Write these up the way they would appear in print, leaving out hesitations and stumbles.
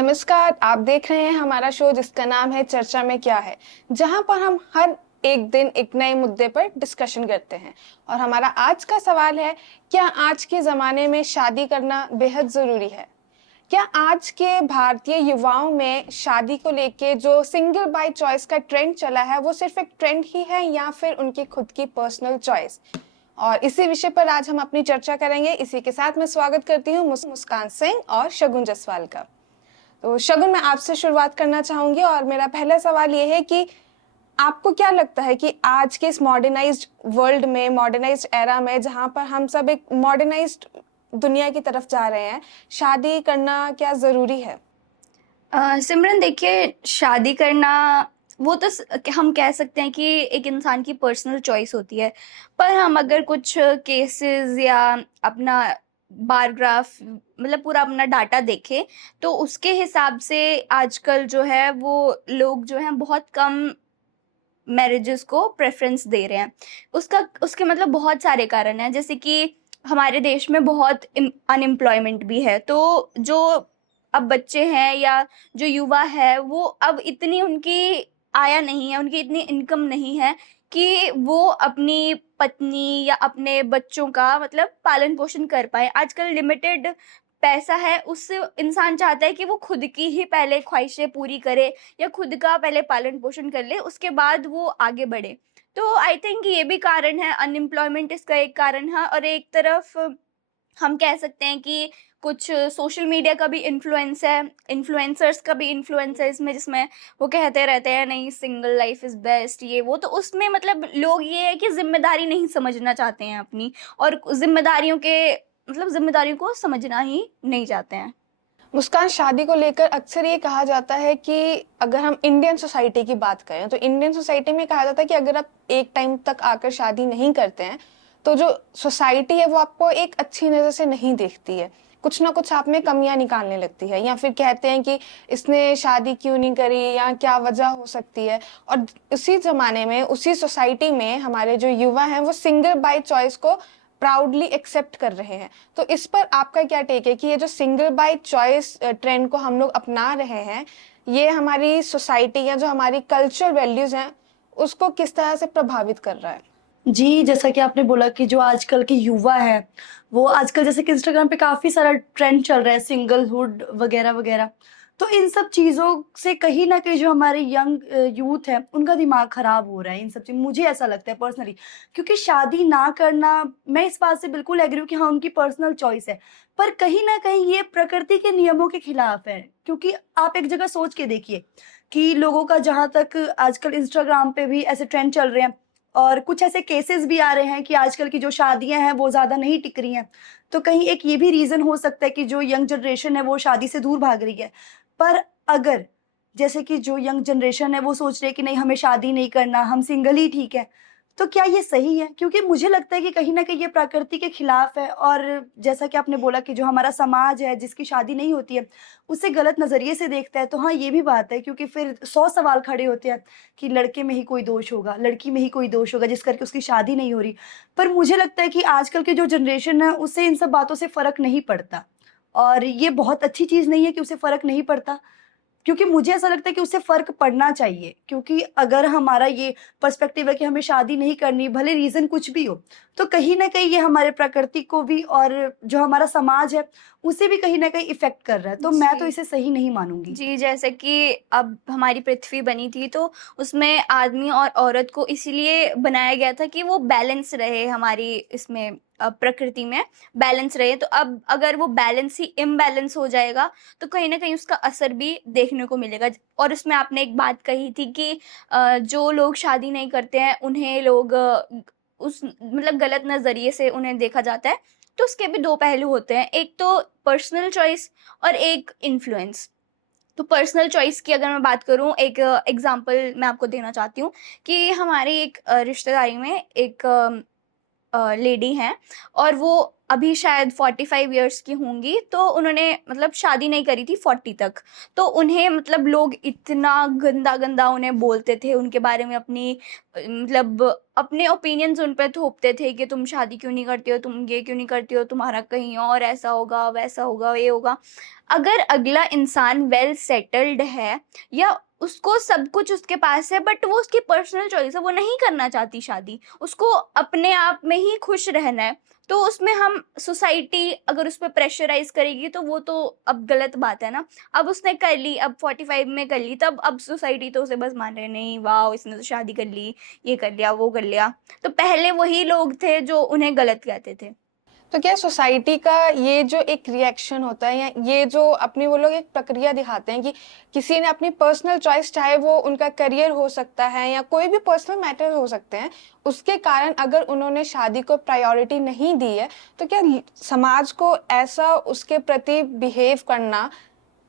नमस्कार, आप देख रहे हैं हमारा शो जिसका नाम है चर्चा में क्या है, जहां पर हम हर एक दिन एक नए मुद्दे पर डिस्कशन करते हैं। और हमारा आज का सवाल है, क्या आज के ज़माने में शादी करना बेहद ज़रूरी है? क्या आज के भारतीय युवाओं में शादी को लेके जो सिंगल बाय चॉइस का ट्रेंड चला है, वो सिर्फ एक ट्रेंड ही है या फिर उनकी खुद की पर्सनल चॉइस? और इसी विषय पर आज हम अपनी चर्चा करेंगे। इसी के साथ मैं स्वागत करती हूँ मुस्कान सिंह और शगुन जसवाल का। तो शगुन, मैं आपसे शुरुआत करना चाहूंगी और मेरा पहला सवाल ये है कि आपको क्या लगता है कि आज के इस मॉडर्नाइज्ड वर्ल्ड में, मॉडर्नाइज्ड एरा में, जहां पर हम सब एक मॉडर्नाइज्ड दुनिया की तरफ जा रहे हैं, शादी करना क्या जरूरी है? सिमरन, देखिए, शादी करना वो तो हम कह सकते हैं कि एक इंसान की पर्सनल चॉइस होती है। पर हम अगर कुछ केसेस या अपना बायोग्राफ, मतलब पूरा अपना डाटा देखें, तो उसके हिसाब से आजकल जो है वो लोग जो हैं बहुत कम मैरिजेस को प्रेफरेंस दे रहे हैं। उसके मतलब बहुत सारे कारण हैं, जैसे कि हमारे देश में बहुत अनएम्प्लॉयमेंट भी है। तो जो अब बच्चे हैं या जो युवा है, वो अब इतनी उनकी आया नहीं है, उनकी इतनी इनकम नहीं है कि वो अपनी पत्नी या अपने बच्चों का मतलब पालन पोषण कर पाए। आजकल लिमिटेड पैसा है, उससे इंसान चाहता है कि वो खुद की ही पहले ख्वाहिशें पूरी करे या खुद का पहले पालन पोषण कर ले, उसके बाद वो आगे बढ़े। तो आई थिंक ये भी कारण है, अनएम्प्लॉयमेंट इसका एक कारण है। और एक तरफ हम कह सकते हैं कि कुछ सोशल मीडिया का भी इन्फ्लुएंस है, इन्फ्लुएंसर्स का भी इन्फ्लुएंस है इसमें, जिसमें वो कहते रहते हैं नहीं, सिंगल लाइफ इज बेस्ट, ये वो। तो उसमें मतलब लोग ये है कि जिम्मेदारी नहीं समझना चाहते हैं अपनी, और जिम्मेदारियों को समझना ही नहीं चाहते हैं। मुस्कान, शादी को लेकर अक्सर ये कहा जाता है कि अगर हम इंडियन सोसाइटी की बात करें तो इंडियन सोसाइटी में कहा जाता है कि अगर आप एक टाइम तक आकर शादी नहीं करते हैं तो जो सोसाइटी है वो आपको एक अच्छी नज़र से नहीं देखती है, कुछ ना कुछ आप में कमियां निकालने लगती है, या फिर कहते हैं कि इसने शादी क्यों नहीं करी या क्या वजह हो सकती है। और उसी जमाने में, उसी सोसाइटी में हमारे जो युवा हैं वो सिंगल बाय चॉइस को प्राउडली एक्सेप्ट कर रहे हैं। तो इस पर आपका क्या टेक है कि ये जो सिंगल बाय चॉइस ट्रेंड को हम लोग अपना रहे हैं, ये हमारी सोसाइटी या जो हमारी कल्चरल वैल्यूज हैं उसको किस तरह से प्रभावित कर रहा है? जी, जैसा कि आपने बोला कि जो आजकल के युवा हैं, वो आजकल जैसे कि इंस्टाग्राम पे काफ़ी सारा ट्रेंड चल रहा है, सिंगलहुड वगैरह-वगैरह। तो इन सब चीज़ों से कहीं न कहीं जो हमारे यंग यूथ है, उनका दिमाग खराब हो रहा है, इन सब चीज़ मुझे ऐसा लगता है पर्सनली। क्योंकि शादी ना करना, मैं इस बात से बिल्कुल एग्री हूँ कि हाँ, उनकी पर्सनल चॉइस है। पर कहीं न कहीं ये प्रकृति के नियमों के खिलाफ है। क्योंकि आप एक जगह सोच के देखिए कि लोगों का जहाँ तक आजकल इंस्टाग्राम पे भी ऐसे ट्रेंड चल रहे हैं, और कुछ ऐसे केसेस भी आ रहे हैं कि आजकल की जो शादियां हैं वो ज़्यादा नहीं टिक रही हैं। तो कहीं एक ये भी रीज़न हो सकता है कि जो यंग जनरेशन है वो शादी से दूर भाग रही है। पर अगर जैसे कि जो यंग जनरेशन है वो सोच रही है कि नहीं, हमें शादी नहीं करना, हम सिंगल ही ठीक है। तो क्या ये सही है? क्योंकि मुझे लगता है कि कहीं न कहीं ये प्रकृति के खिलाफ है। और जैसा कि आपने बोला कि जो हमारा समाज है, जिसकी शादी नहीं होती है, उसे गलत नज़रिए से देखता है। तो हाँ, ये भी बात है, क्योंकि फिर 100 सवाल खड़े होते हैं कि लड़के में ही कोई दोष होगा, लड़की में ही कोई दोष होगा जिस करके उसकी शादी नहीं हो रही। पर मुझे लगता है कि आजकल की जो जनरेशन है उससे इन सब बातों से फ़र्क नहीं पड़ता। और ये बहुत अच्छी चीज़ नहीं है कि उसे फ़र्क नहीं पड़ता, क्योंकि मुझे ऐसा लगता है कि उससे फ़र्क पड़ना चाहिए। क्योंकि अगर हमारा ये पर्सपेक्टिव है कि हमें शादी नहीं करनी, भले रीज़न कुछ भी हो, तो कहीं न कहीं ये हमारे प्रकृति को भी और जो हमारा समाज है, उसे भी कहीं न कहीं इफ़ेक्ट कर रहा है। तो मैं तो जी। इसे सही नहीं मानूँगी। जी, जैसे कि अब हमारी पृथ्वी बनी थी, तो उसमें आदमी और औरत को इसीलिए बनाया गया था कि वो बैलेंस रहे, हमारी इसमें प्रकृति में बैलेंस रहे। तो अब अगर वो बैलेंस ही इम्बैलेंस हो जाएगा, तो कहीं न कहीं उसका असर भी देखने को मिलेगा। और उसमें आपने एक बात कही थी कि जो लोग शादी नहीं करते हैं, उन्हें लोग उस मतलब गलत नज़रिए से उन्हें देखा जाता है। तो उसके भी 2 पहलू होते हैं, एक तो पर्सनल चॉइस और एक इन्फ्लुएंस। तो पर्सनल चॉइस की अगर मैं बात करूँ, एक एग्ज़ाम्पल मैं आपको देना चाहती हूँ कि हमारी एक रिश्तेदारी में एक लेडी हैं, और वो अभी शायद 45 इयर्स की होंगी, तो उन्होंने मतलब शादी नहीं करी थी 40 तक। तो उन्हें मतलब लोग इतना गंदा गंदा उन्हें बोलते थे, उनके बारे में अपनी मतलब अपने ओपिनियंस उन पे थोपते थे कि तुम शादी क्यों नहीं करती हो, तुम ये क्यों नहीं करती हो, तुम्हारा कहीं और ऐसा होगा, वैसा होगा, ये होगा। अगर अगला इंसान वेल सेटल्ड है या उसको सब कुछ उसके पास है, बट वो उसकी पर्सनल चॉइस है, वो नहीं करना चाहती शादी, उसको अपने आप में ही खुश रहना है, तो उसमें हम सोसाइटी अगर उस पर प्रेशराइज करेगी तो वो तो अब गलत बात है ना। अब उसने कर ली, अब 45 में कर ली, तब अब सोसाइटी तो उसे बस मान रहे नहीं, वाह इसने तो शादी कर ली, ये कर लिया, वो कर लिया। तो पहले वही लोग थे जो उन्हें गलत कहते थे। तो क्या सोसाइटी का ये जो एक रिएक्शन होता है या ये जो अपनी वो लोग एक प्रक्रिया दिखाते हैं कि किसी ने अपनी पर्सनल चॉइस, चाहे वो उनका करियर हो सकता है या कोई भी पर्सनल मैटर हो सकते हैं, उसके कारण अगर उन्होंने शादी को प्रायोरिटी नहीं दी है, तो क्या समाज को ऐसा उसके प्रति बिहेव करना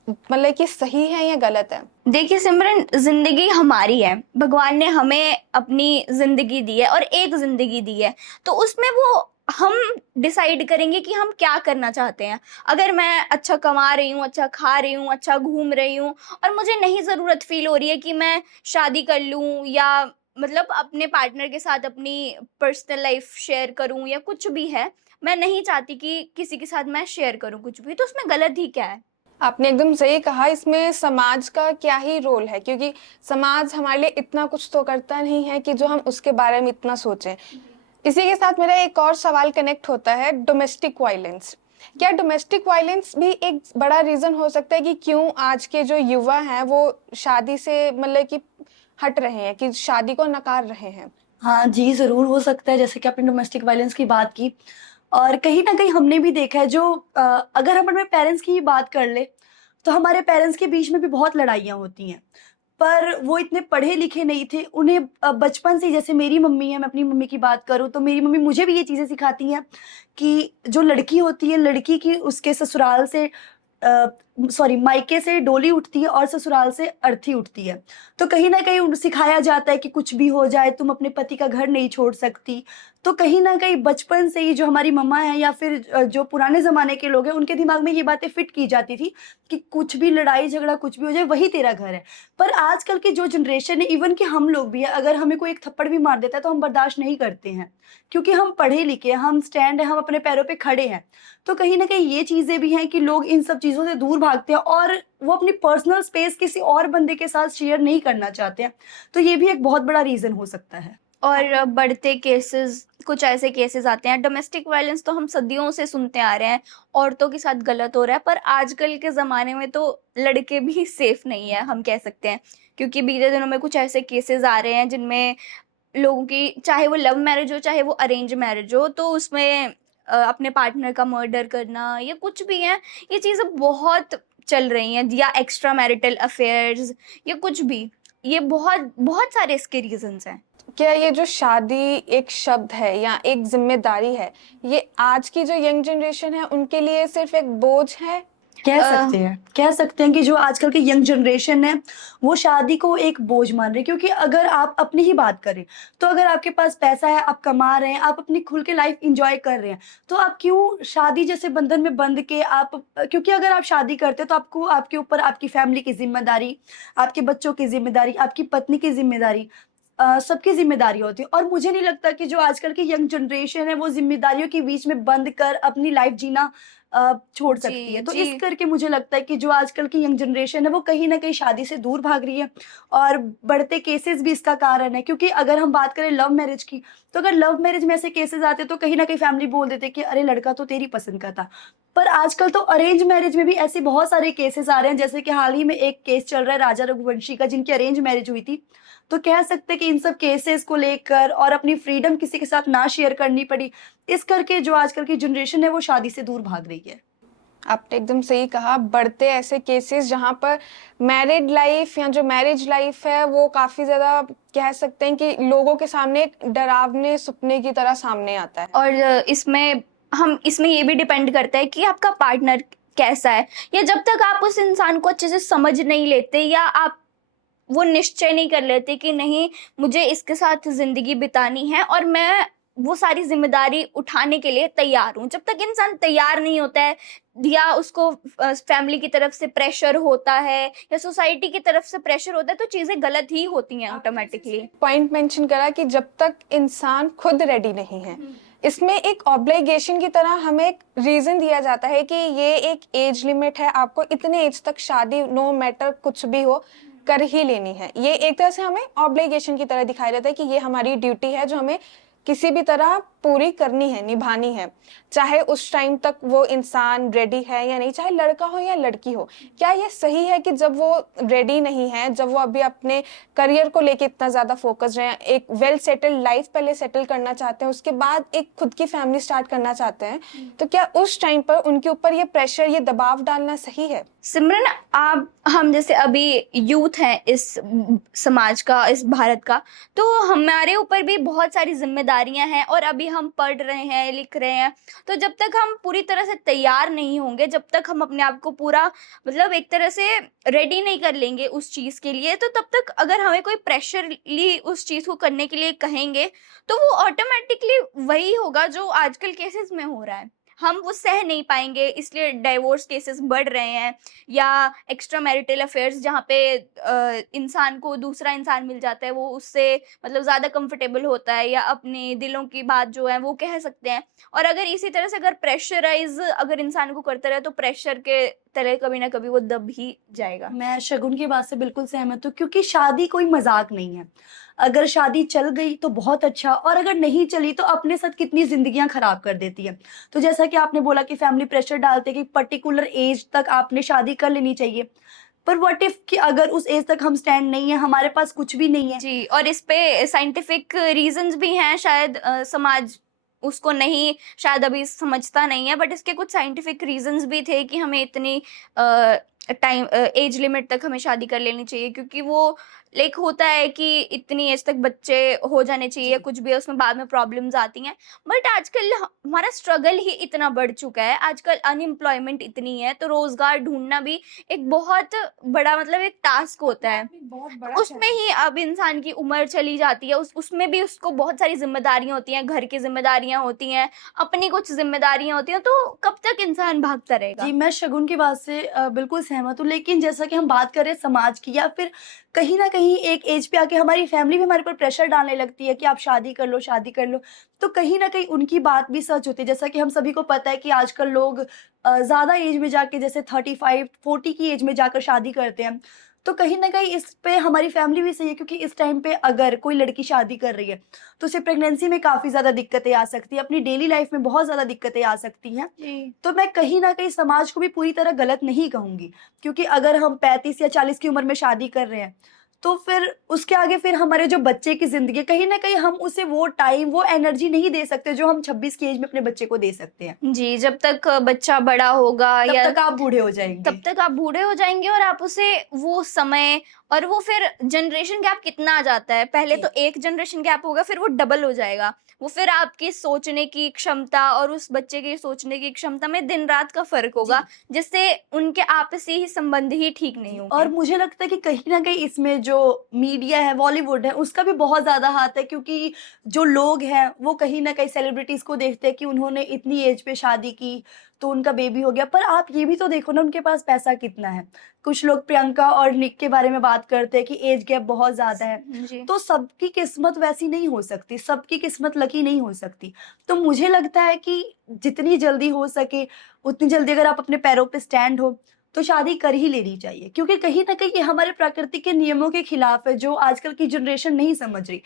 मतलब कि सही है या गलत है? देखिए सिमरन, जिंदगी हमारी है, भगवान ने हमें अपनी जिंदगी दी है और एक जिंदगी दी है, तो उसमें वो हम डिसाइड करेंगे कि हम क्या करना चाहते हैं। अगर मैं अच्छा कमा रही हूँ, अच्छा खा रही हूँ, अच्छा घूम रही हूँ और मुझे नहीं ज़रूरत फील हो रही है कि मैं शादी कर लूँ या मतलब अपने पार्टनर के साथ अपनी पर्सनल लाइफ शेयर करूँ या कुछ भी है, मैं नहीं चाहती कि किसी के साथ मैं शेयर करूँ कुछ भी, तो उसमें गलत ही क्या है। आपने एकदम सही कहा। इसमें समाज का क्या ही रोल है, क्योंकि समाज हमारे लिए इतना कुछ तो करता नहीं है कि जो हम उसके बारे में इतना सोचें। इसी के साथ मेरा एक और सवाल कनेक्ट होता है, डोमेस्टिक वायलेंस। क्या डोमेस्टिक वायलेंस भी एक बड़ा रीजन हो सकता है कि क्यों आज के जो युवा हैं वो शादी से मतलब कि हट रहे हैं, कि शादी को नकार रहे हैं? हाँ जी, ज़रूर हो सकता है। जैसे कि आपने डोमेस्टिक वायलेंस की बात की, और कहीं न कहीं हमने भी देखा है जो अगर हम अपने पेरेंट्स की ही बात कर लें, तो हमारे पेरेंट्स के बीच में भी बहुत लड़ाइयाँ होती हैं। पर वो इतने पढ़े-लिखे नहीं थे, उन्हें बचपन से ही, जैसे मेरी मम्मी है, मैं अपनी मम्मी की बात करूँ तो मेरी मम्मी मुझे भी ये चीज़ें सिखाती हैं कि जो लड़की होती है, लड़की की उसके ससुराल से मायके से डोली उठती है और ससुराल से अर्थी उठती है। तो कहीं न कहीं उन सिखाया जाता है कि कुछ भी हो जाए, तुम अपने पति का घर नहीं छोड़ सकती। तो कहीं न कहीं बचपन से ही जो हमारी मम्मा हैं या फिर जो पुराने ज़माने के लोग हैं, उनके दिमाग में ये बातें फिट की जाती थी कि कुछ भी लड़ाई-झगड़ा कुछ भी हो जाए, वही तेरा घर है। पर आजकल की जो जनरेशन है, इवन कि हम लोग भी हैं, अगर हमें कोई एक थप्पड़ भी मार देता है, तो हम बर्दाश्त नहीं करते हैं। क्योंकि हम पढ़े-लिखे हैं, हम स्टैंड हैं, हम अपने पैरों पे खड़े हैं। तो कहीं न कहीं ये चीज़ें भी हैं कि लोग इन सब चीज़ों से दूर भागते हैं और वो अपनी पर्सनल स्पेस किसी और बंदे के साथ शेयर नहीं करना चाहते हैं। तो ये भी एक बहुत बड़ा रीज़न हो सकता है। और बढ़ते केसेस, कुछ ऐसे केसेस आते हैं, डोमेस्टिक वायलेंस तो हम सदियों से सुनते आ रहे हैं, औरतों के साथ गलत हो रहा है, पर आजकल के ज़माने में तो लड़के भी सेफ नहीं है, हम कह सकते हैं। क्योंकि बीते दिनों में कुछ ऐसे केसेस आ रहे हैं जिनमें लोगों की, चाहे वो लव मैरिज हो चाहे वो अरेंज मैरिज हो, तो उसमें अपने पार्टनर का मर्डर करना या कुछ भी है, ये चीज़ें बहुत चल रही हैं, या एक्स्ट्रा मैरिटल अफेयर्स या कुछ भी, ये बहुत बहुत सारे इसके रीजंस हैं। क्या ये जो शादी एक शब्द है या एक जिम्मेदारी है, ये आज की जो यंग जनरेशन है उनके लिए सिर्फ एक बोझ है? कह सकते हैं कि जो आजकल की यंग जनरेशन है, वो शादी को एक बोझ मान रही है। क्योंकि अगर आप अपनी ही बात करें, तो अगर आपके पास पैसा है, आप कमा रहे हैं, आप अपनी खुल के लाइफ एन्जॉय कर रहे हैं, तो आप क्यों शादी जैसे बंधन में बंध के क्योंकि अगर आप शादी करते हैं, तो आपको आपके ऊपर आपकी फैमिली की ज़िम्मेदारी, आपके बच्चों की ज़िम्मेदारी, आपकी पत्नी की ज़िम्मेदारी, सबकी ज़िम्मेदारी होती है। और मुझे नहीं लगता कि जो आजकल की यंग जनरेशन है, वो ज़िम्मेदारियों के बीच में बंध कर अपनी लाइफ जीना छोड़ सकती है। जी तो जी। इस करके मुझे लगता है कि जो आजकल की यंग जनरेशन है, वो कहीं न कहीं शादी से दूर भाग रही है, और बढ़ते केसेस भी इसका कारण है। क्योंकि अगर हम बात करें लव मैरिज की, तो अगर लव मैरिज में ऐसे केसेस आते, तो कहीं न कहीं फैमिली बोल देते कि अरे लड़का तो तेरी पसंद का था। पर आजकल तो अरेंज मैरिज में भी ऐसे बहुत सारे केसेस आ रहे हैं, जैसे कि हाल ही में एक केस चल रहा है राजा रघुवंशी का, जिनकी अरेंज मैरिज हुई थी। तो कह सकते हैं कि इन सब केसेस को लेकर और अपनी फ्रीडम किसी के साथ ना शेयर करनी पड़ी, इस करके जो आजकल की जनरेशन है, वो शादी से दूर भाग रही है। आपने एकदम सही कहा। बढ़ते ऐसे केसेस जहाँ पर मैरिड लाइफ या जो मैरिज लाइफ है वो काफी ज्यादा कह सकते हैं कि लोगों के सामने एक डरावने सपने की तरह सामने आता है। और इसमें ये भी डिपेंड करता है कि आपका पार्टनर कैसा है, या जब तक आप उस इंसान को अच्छे से समझ नहीं लेते या आप वो निश्चय नहीं कर लेते कि नहीं मुझे इसके साथ जिंदगी बितानी है और मैं वो सारी जिम्मेदारी उठाने के लिए तैयार हूँ। जब तक इंसान तैयार नहीं होता है या उसको फैमिली की तरफ से प्रेशर होता है या सोसाइटी की तरफ से प्रेशर होता है तो चीजें गलत ही होती हैं ऑटोमेटिकली। पॉइंट मेंशन करा कि जब तक इंसान खुद रेडी नहीं है, इसमें एक ऑब्लिगेशन की तरह हमें एक रीजन दिया जाता है कि ये एक एज लिमिट है, आपको इतने एज तक शादी नो मैटर कुछ भी हो कर ही लेनी है। ये एक तरह से हमें ऑब्लिगेशन की तरह दिखाया जाता है कि ये हमारी ड्यूटी है जो हमें किसी भी तरह पूरी करनी है, निभानी है, चाहे उस टाइम तक वो इंसान रेडी है या नहीं, चाहे लड़का हो या लड़की हो। क्या ये सही है कि जब वो रेडी नहीं है, जब वो अभी अपने करियर को लेके इतना ज्यादा फोकस्ड है, एक वेल सेटल्ड लाइफ पहले सेटल करना चाहते हैं, उसके बाद एक खुद की फैमिली स्टार्ट करना चाहते हैं, तो क्या उस टाइम पर उनके ऊपर ये प्रेशर, ये दबाव डालना सही है? सिमरन, आप हम जैसे अभी यूथ हैं इस समाज का, इस भारत का, तो हमारे ऊपर भी बहुत सारी जिम्मेदारियां हैं और अभी हम पढ़ रहे हैं, लिख रहे हैं। तो जब तक हम पूरी तरह से तैयार नहीं होंगे, जब तक हम अपने आप को पूरा मतलब एक तरह से रेडी नहीं कर लेंगे उस चीज के लिए, तो तब तक अगर हमें कोई प्रेशरली उस चीज को करने के लिए कहेंगे तो वो ऑटोमेटिकली वही होगा जो आजकल केसेस में हो रहा है। हम वो सह नहीं पाएंगे, इसलिए डाइवोर्स केसेस बढ़ रहे हैं या एक्स्ट्रा मैरिटल अफेयर्स जहाँ पे इंसान को दूसरा इंसान मिल जाता है, वो उससे मतलब ज़्यादा कंफर्टेबल होता है या अपने दिलों की बात जो है वो कह सकते हैं। और अगर इसी तरह से अगर प्रेशराइज अगर इंसान को करता रहे तो प्रेशर के तले कभी ना कभी वो दब ही जाएगा। मैं शगुन की बात से बिल्कुल सहमत हूँ, क्योंकि शादी कोई मजाक नहीं है। अगर शादी चल गई तो बहुत अच्छा, और अगर नहीं चली तो अपने साथ कितनी जिंदगियां खराब कर देती है। तो जैसा कि आपने बोला कि फैमिली प्रेशर डालते कि पर्टिकुलर एज तक आपने शादी कर लेनी चाहिए, पर व्हाट इफ कि अगर उस एज तक हम स्टैंड नहीं है, हमारे पास कुछ भी नहीं है। जी, और इस पे साइंटिफिक रीजंस भी हैं, शायद समाज उसको नहीं शायद अभी समझता नहीं है, बट इसके कुछ साइंटिफिक रीजंस भी थे कि हमें इतनी टाइम एज लिमिट तक हमें शादी कर लेनी चाहिए, क्योंकि वो लाइक होता है कि इतनी एज तक बच्चे हो जाने चाहिए, कुछ भी है उसमें बाद में प्रॉब्लम्स आती हैं। बट आजकल हमारा स्ट्रगल ही इतना बढ़ चुका है, आजकल अनएम्प्लॉयमेंट इतनी है, तो रोजगार ढूंढना भी एक बहुत बड़ा मतलब एक टास्क होता है। उसमें ही अब इंसान की उम्र चली जाती है, उसमें भी उसको बहुत सारी जिम्मेदारियां होती हैं, घर की जिम्मेदारियां होती हैं, अपनी कुछ जिम्मेदारियां होती हैं, तो कब तक इंसान भागता रहेगा। जी, मैं शगुन की बात से बिल्कुल सहमत हूँ, लेकिन जैसा कि हम बात कर रहे हैं समाज की, या फिर कहीं ना कहीं एक एज पे आके हमारी फैमिली भी हमारे पर प्रेशर डालने लगती है कि आप शादी कर लो, शादी कर लो, तो कहीं ना कहीं उनकी बात भी सच होती है। जैसा कि हम सभी को पता है कि आजकल लोग ज्यादा एज में जाके, जैसे 35-40 की एज में जाकर शादी करते हैं। तो कहीं ना कहीं इस पे हमारी फैमिली भी सही है, क्योंकि इस टाइम पे अगर कोई लड़की शादी कर रही है तो उसे प्रेगनेंसी में काफी ज्यादा दिक्कतें आ सकती है, अपनी डेली लाइफ में बहुत ज्यादा दिक्कतें आ सकती हैं। तो मैं कहीं ना कहीं समाज को भी पूरी तरह गलत नहीं कहूंगी, क्योंकि अगर हम 35 या 40 की उम्र में शादी कर रहे हैं तो फिर उसके आगे फिर हमारे जो बच्चे की जिंदगी है, कहीं ना कहीं हम उसे वो टाइम, वो एनर्जी नहीं दे सकते जो हम 26 की एज में अपने बच्चे को दे सकते हैं। जी, जब तक बच्चा बड़ा होगा तब तक आप बूढ़े हो जाएंगे। तब तक आप बूढ़े हो जाएंगे और आप उसे वो समय, और वो फिर जनरेशन गैप कितना आ जाता है, पहले जी। तो एक जनरेशन गैप होगा, फिर वो डबल हो जाएगा। वो फिर आपकी सोचने की क्षमता और उस बच्चे की सोचने की क्षमता में दिन रात का फर्क होगा, जिससे उनके आपसी ही संबंध ही ठीक नहीं होंगे। और मुझे लगता है कि कहीं ना कहीं इसमें जो मीडिया है, बॉलीवुड है, उसका भी बहुत ज्यादा हाथ है, क्योंकि जो लोग हैं वो कहीं ना कहीं सेलिब्रिटीज को देखते हैं कि उन्होंने इतनी एज पे शादी की तो उनका बेबी हो गया, पर आप ये भी तो देखो ना उनके पास पैसा कितना है। कुछ लोग प्रियंका और निक के बारे में बात करते हैं कि एज गैप बहुत ज्यादा है, जी। तो सबकी किस्मत वैसी नहीं हो सकती, सबकी किस्मत लकी नहीं हो सकती। तो मुझे लगता है कि जितनी जल्दी हो सके उतनी जल्दी अगर आप अपने पैरों पे स्टैंड हो तो शादी कर ही लेनी चाहिए, क्योंकि कहीं ना कहीं ये हमारे प्रकृति के नियमों के खिलाफ है, जो आजकल की जनरेशन नहीं समझ रही।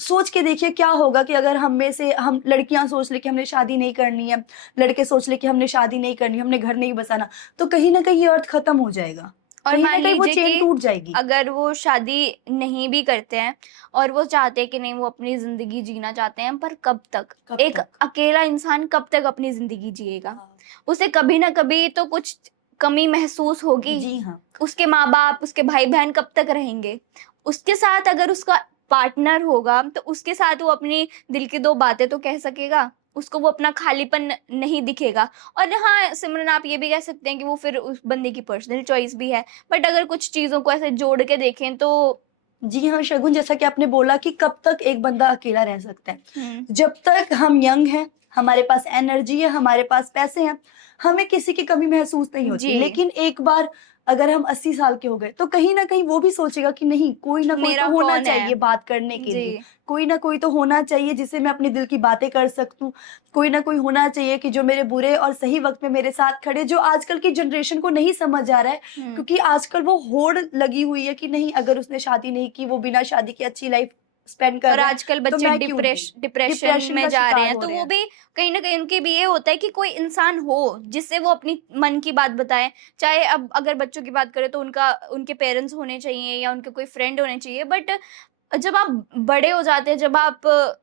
सोच के देखिए क्या होगा कि अगर हम में से हम लड़कियां सोच ले कि हमने शादी नहीं करनी है, लड़के सोच ले कि हमने शादी नहीं करनी, हमने घर नहीं बसाना, तो कहीं ना कहीं ये अर्थ खत्म हो जाएगा, और कहीं ना मान कहीं वो लीजिए चेन कि टूट जाएगी। अगर वो शादी नहीं भी करते हैं और वो चाहते हैं कि नहीं वो अपनी जिंदगी जीना चाहते हैं, पर कब तक कब एक तक? अकेला इंसान कब तक अपनी जिंदगी जिएगा? उसे कभी ना कभी तो कुछ कमी महसूस होगी। जी हाँ। उसके माँ बाप, उसके भाई बहन कब तक रहेंगे? उसके साथ अगर उसका पार्टनर होगा तो उसके साथ वो अपनी दिल की दो बातें तो कह सकेगा, उसको वो अपना खालीपन नहीं दिखेगा। और हाँ सिमरन, आप ये भी कह सकते हैं कि वो फिर उस बंदे की पर्सनल चॉइस भी है, बट अगर कुछ चीजों को ऐसे जोड़ के देखें तो जी हाँ शगुन, जैसा कि आपने बोला कि कब तक एक बंदा अकेला रह सकता है। हम्म। जब तक हम यंग हैं, हमारे पास एनर्जी है, हमारे पास पैसे हैं, हमें किसी की कमी महसूस नहीं होती। जी। लेकिन एक बार अगर हम 80 साल के हो गए तो कहीं ना कहीं वो भी सोचेगा कि नहीं, कोई ना कोई मेरा तो होना कौन है? चाहिए बात करने के लिए, जी। कोई ना कोई तो होना चाहिए जिससे मैं अपने दिल की बातें कर सकूं, कोई ना कोई होना चाहिए कि जो मेरे बुरे और सही वक्त में मेरे साथ खड़े, जो आजकल की जनरेशन को नहीं समझ आ रहा है। हम्म। क्योंकि आजकल वो होड़ लगी हुई है कि नहीं, अगर उसने शादी नहीं की, वो बिना शादी के अच्छी लाइफ स्पेंड कर और रहा है, आजकल तो बच्चे मैं क्यों नहीं? डिप्रेशन डिप्रेशन में का जा रहे शिकार हैं, हो तो रहे वो हैं। भी कहीं ना कहीं उनके भी ये होता है कि कोई इंसान हो जिससे वो अपनी मन की बात बताए। चाहे अब अगर बच्चों की बात करें तो उनका उनके पेरेंट्स होने चाहिए या उनके कोई फ्रेंड होने चाहिए, बट जब आप बड़े हो जाते हैं, जब आप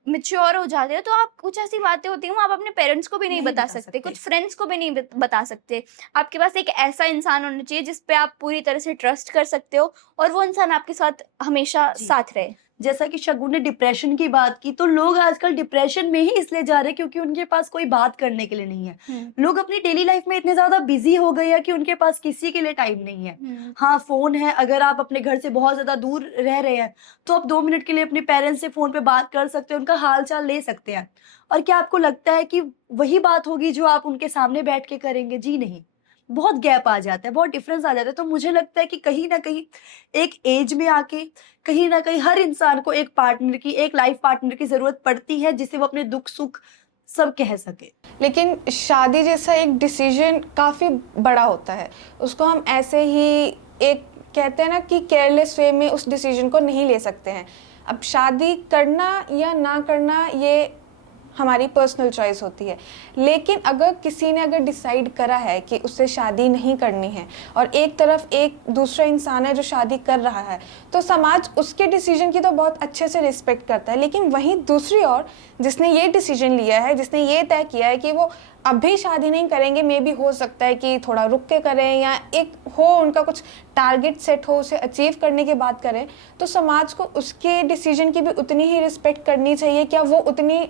मिच्योर हो जाते हैं, तो आप कुछ ऐसी बातें होती हैं वो आप अपने पेरेंट्स को भी नहीं नहीं बता बता सकते, सकते। कुछ फ्रेंड्स को भी नहीं बता सकते। आपके पास एक ऐसा इंसान होना चाहिए जिस पे आप पूरी तरह से ट्रस्ट कर सकते हो और वो इंसान आपके साथ हमेशा जी। साथ रहे। जैसा कि शगुन ने डिप्रेशन की बात की, तो लोग आजकल डिप्रेशन में ही इसलिए जा रहे हैं क्योंकि उनके पास कोई बात करने के लिए नहीं है। हम्म। लोग अपनी डेली लाइफ में इतने ज्यादा बिजी हो गए हैं कि उनके पास किसी के लिए टाइम नहीं है। हम्म। हाँ, फोन है, अगर आप अपने घर से बहुत ज्यादा दूर रह रहे हैं तो आप 2 मिनट के लिए अपने पेरेंट्स से फोन पे बात कर सकते हैं, उनका हाल चाल ले सकते हैं। और क्या आपको लगता है कि वही बात होगी जो आप उनके सामने बैठ के करेंगे? जी नहीं, बहुत गैप आ जाता है, बहुत डिफरेंस आ जाता है। तो मुझे लगता है कि कहीं ना कहीं एक एज में आके कहीं ना कहीं हर इंसान को एक पार्टनर की, एक लाइफ पार्टनर की जरूरत पड़ती है जिसे वो अपने दुख सुख सब कह सके। लेकिन शादी जैसा एक डिसीजन काफ़ी बड़ा होता है, उसको हम ऐसे ही एक कहते हैं ना कि केयरलेस वे में उस डिसीजन को नहीं ले सकते हैं। अब शादी करना या ना करना ये हमारी पर्सनल चॉइस होती है, लेकिन अगर किसी ने अगर डिसाइड करा है कि उससे शादी नहीं करनी है और एक तरफ एक दूसरा इंसान है जो शादी कर रहा है, तो समाज उसके डिसीजन की तो बहुत अच्छे से रिस्पेक्ट करता है। लेकिन वहीं दूसरी ओर जिसने ये डिसीजन लिया है, जिसने ये तय किया है कि वो अभी शादी नहीं करेंगे, मे भी हो सकता है कि थोड़ा रुक के करें या एक हो उनका कुछ टारगेट सेट हो, उसे अचीव करने के बाद करें, तो समाज को उसके डिसीजन की भी उतनी ही रिस्पेक्ट करनी चाहिए। क्या वो उतनी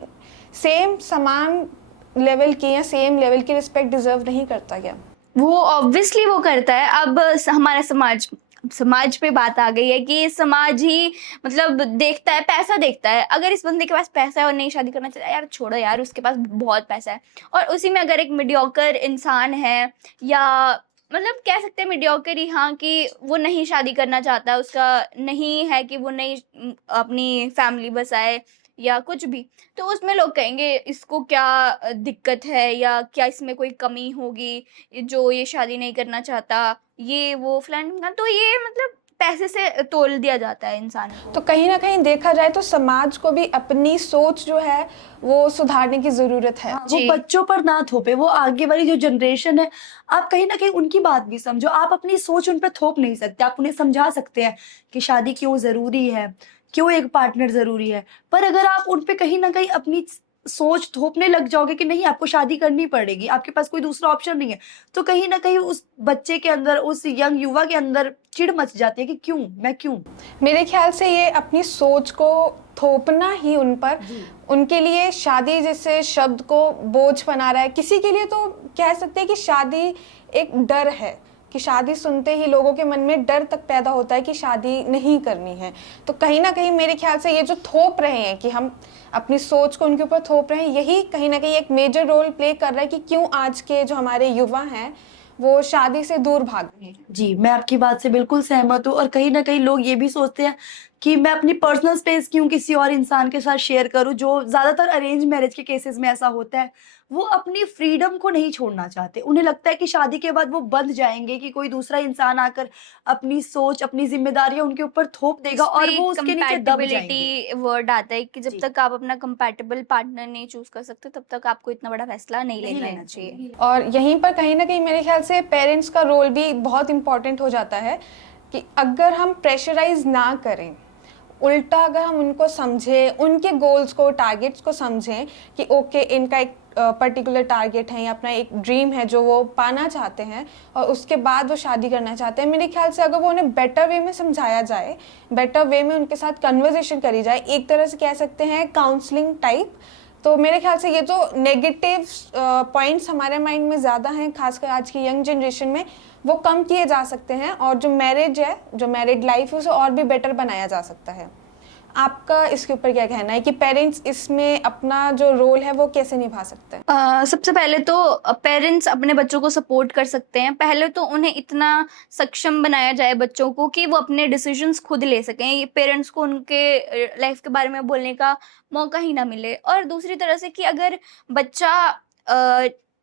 सेम समान लेवल की या सेम लेवल की रिस्पेक्ट डिजर्व नहीं करता क्या? वो ऑब्वियसली वो करता है। अब हमारा समाज पे बात आ गई है कि समाज ही मतलब देखता है, पैसा देखता है। अगर इस बंदे के पास पैसा है और नहीं शादी करना चाहता, यार छोड़ो यार, उसके पास बहुत पैसा है। और उसी में अगर एक मीडियोकर इंसान है, या मतलब कह सकते हैं मीडियोकर ही, हाँ, कि वो नहीं शादी करना चाहता, उसका नहीं है कि वो नहीं अपनी फैमिली बसाए या कुछ भी, तो उसमें लोग कहेंगे इसको क्या दिक्कत है या क्या इसमें कोई कमी होगी जो ये शादी नहीं करना चाहता, ये वो फलाना। तो ये मतलब पैसे से तोल दिया जाता है इंसान को। तो कहीं ना कहीं देखा जाए तो समाज को भी अपनी सोच जो है वो सुधारने की जरूरत है। हाँ, वो जी। बच्चों पर ना थोपे, वो आगे वाली जो जनरेशन है, आप कहीं ना कहीं उनकी बात भी समझो। आप अपनी सोच उन पर थोप नहीं सकते, आप उन्हें समझा सकते हैं कि शादी क्यों जरूरी है, क्यों एक पार्टनर जरूरी है। पर अगर आप उन पे कहीं ना कहीं अपनी सोच थोपने लग जाओगे कि नहीं आपको शादी करनी पड़ेगी, आपके पास कोई दूसरा ऑप्शन नहीं है, तो कहीं ना कहीं उस बच्चे के अंदर, उस यंग युवा के अंदर चिढ़ मच जाती है कि क्यों, मैं क्यों। मेरे ख्याल से ये अपनी सोच को थोपना ही उन पर, उनके लिए शादी जैसे शब्द को बोझ बना रहा है। किसी के लिए तो कह सकते हैं कि शादी एक डर है, कि शादी सुनते ही लोगों के मन में डर तक पैदा होता है कि शादी नहीं करनी है। तो कहीं ना कहीं मेरे ख्याल से ये जो थोप रहे हैं कि हम अपनी सोच को उनके ऊपर थोप रहे हैं, यही कहीं ना कहीं एक मेजर रोल प्ले कर रहा है कि क्यों आज के जो हमारे युवा हैं वो शादी से दूर भाग रहे हैं। जी, मैं आपकी बात से बिल्कुल सहमत हूँ। और कहीं ना कहीं लोग ये भी सोचते हैं कि मैं अपनी पर्सनल स्पेस क्यों किसी और इंसान के साथ शेयर करूं। जो ज्यादातर अरेंज मैरिज के केसेस में ऐसा होता है, वो अपनी फ्रीडम को नहीं छोड़ना चाहते। उन्हें लगता है कि शादी के बाद वो बंध जाएंगे, कि कोई दूसरा इंसान आकर अपनी सोच, अपनी जिम्मेदारियां उनके ऊपर थोप देगा और वो उसके नीचे दब जाएंगे। कंपैटिबिलिटी वर्ड आता है कि जब जी। तक आप अपना कंपैटिबल पार्टनर नहीं चूज कर सकते, तब तक आपको इतना बड़ा फैसला नहीं नहीं लेना लेना चाहिए। और यहीं पर कहीं ना कहीं मेरे ख्याल से पेरेंट्स का रोल भी बहुत इम्पोर्टेंट हो जाता है कि अगर हम प्रेशराइज ना करें, उल्टा अगर हम उनको समझें, उनके गोल्स को, टारगेट्स को समझें कि ओके इनका एक पर्टिकुलर टारगेट है या अपना एक ड्रीम है जो वो पाना चाहते हैं और उसके बाद वो शादी करना चाहते हैं, मेरे ख्याल से अगर वो उन्हें बेटर वे में समझाया जाए, बेटर वे में उनके साथ कन्वर्सेशन करी जाए, एक तरह से कह सकते हैं काउंसलिंग टाइप, तो मेरे ख्याल से ये जो नेगेटिव पॉइंट्स हमारे माइंड में ज़्यादा हैं, खासकर आज की यंग जनरेशन में, वो कम किए जा सकते हैं और जो मैरिज है, जो मैरिड लाइफ है, उसे और भी बेटर बनाया जा सकता है। आपका इसके ऊपर क्या कहना है कि पेरेंट्स इसमें अपना जो रोल है वो कैसे निभा सकते हैं? सबसे पहले तो पेरेंट्स अपने बच्चों को सपोर्ट कर सकते हैं। पहले तो उन्हें इतना सक्षम बनाया जाए बच्चों को कि वो अपने डिसीजंस खुद ले सकें। ये पेरेंट्स को उनके लाइफ के बारे में बोलने का मौका ही ना मिले। और दूसरी तरह से कि अगर बच्चा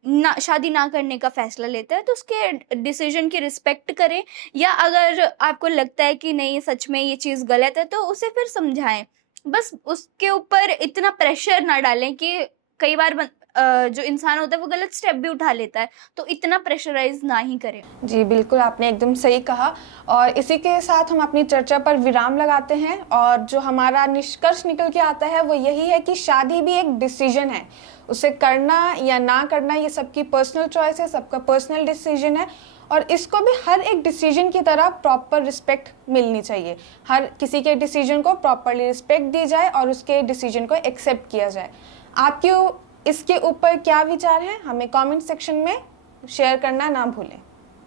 ना शादी ना करने का फैसला लेता है तो उसके डिसीजन की रिस्पेक्ट करें, या अगर आपको लगता है कि नहीं सच में ये चीज़ गलत है तो उसे फिर समझाएं। बस उसके ऊपर इतना प्रेशर ना डालें कि कई बार जो इंसान होता है वो गलत स्टेप भी उठा लेता है, तो इतना प्रेशराइज ना ही करें। जी बिल्कुल, आपने एकदम सही कहा। और इसी के साथ हम अपनी चर्चा पर विराम लगाते हैं और जो हमारा निष्कर्ष निकल के आता है वो यही है कि शादी भी एक डिसीजन है। उसे करना या ना करना ये सबकी पर्सनल चॉइस है, सबका पर्सनल डिसीजन है और इसको भी हर एक डिसीजन की तरह प्रॉपर रिस्पेक्ट मिलनी चाहिए। हर किसी के डिसीजन को प्रॉपरली रिस्पेक्ट दी जाए और उसके डिसीजन को एक्सेप्ट किया जाए। आपके इसके ऊपर क्या विचार है, हमें कमेंट सेक्शन में शेयर करना ना भूलें।